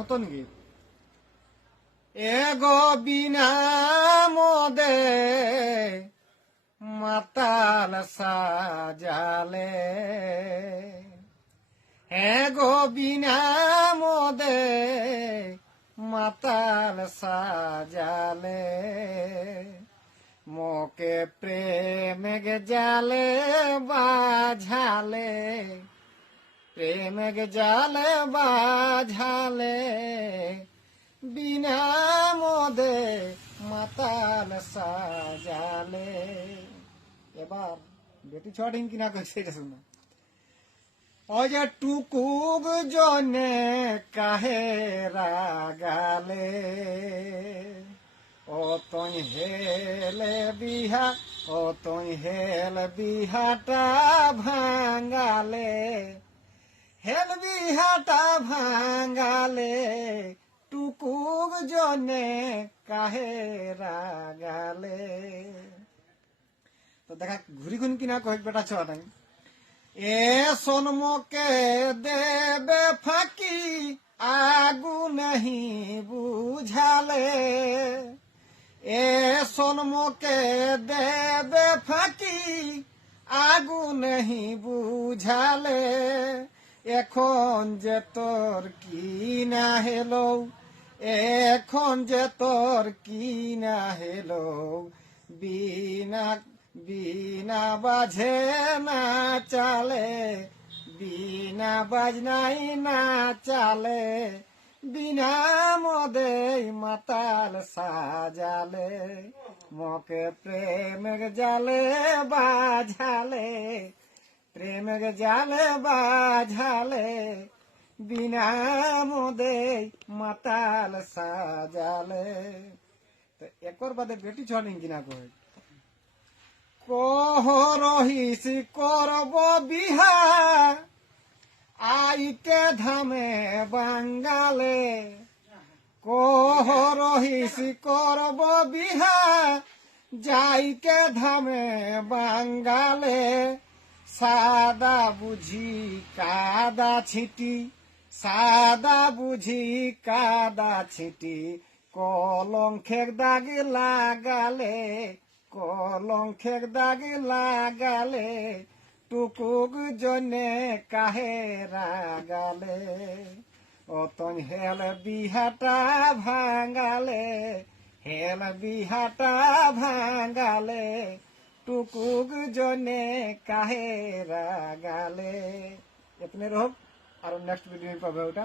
নতুন গীত। এগো বিনা মোদে মাতাল সাজালে, এগো বিনা মোদে মাতাল সাজালে, মোকে প্রেম গে জালে বাঝালে, প্রেম গে জালে বাঝালে, বিনা মোদে মাতাল সাজালে। এবার বেটি ছড়া ডিঙ্কি না কইছে এটা শুনো। ওই যে টুকুগ জনে কাহে রাগালে, ও তুই হেলে বিহা, ও তুই হেল বিহাটা ভাঙ্গালে, হেল বিহাটা ভাঙ্গালে, টুকুগ জনে কাহে রাগালে। তো দেখা ঘুরি ঘুন কিনা কয়েক বেটা ছড়া এ সোনমকে দেবে ফাঁকি আগু নেহি বুঝালে, এ সোনমকে দেবে ফাঁকি আগু নেহি বুঝালে, এখন যে তোর কি না হেলো, এখন যে তোর কি না হেলো, বিনা বিনা বাজে না চালে, বিনা বাজনাই না চালে, বিনা মদে মাতাল সাজালে, মকে প্রেম জালে বাঝালে, প্রেম জালে বাঝালে, বিনা মদে মাতাল সাজালে। তো একর বাদে বেটি ছড়িং কিনা কই কহ রহিস করব বিহা আইকে ধামে বাঙ্গালে, কহ রহিস করব বিহা যাইকে ধামে বাঙ্গালে, সাদা বুঝি কাদা ছিটি, সাদা বুঝি কাদা ছিটি, কলঙ্কের দাগ লাগালে, কলঙ্কের দাগ লাগালে, টুকুক জনে কাহে রাগালে, ও তুই হেল বিহাটা ভাঙ্গালে, হেল বিহাটা ভাঙ্গালে, টুকুক জনে কাহে রাগালে। এতনে রোগ আর নেক্সট ভিডিও পাবে ওটা।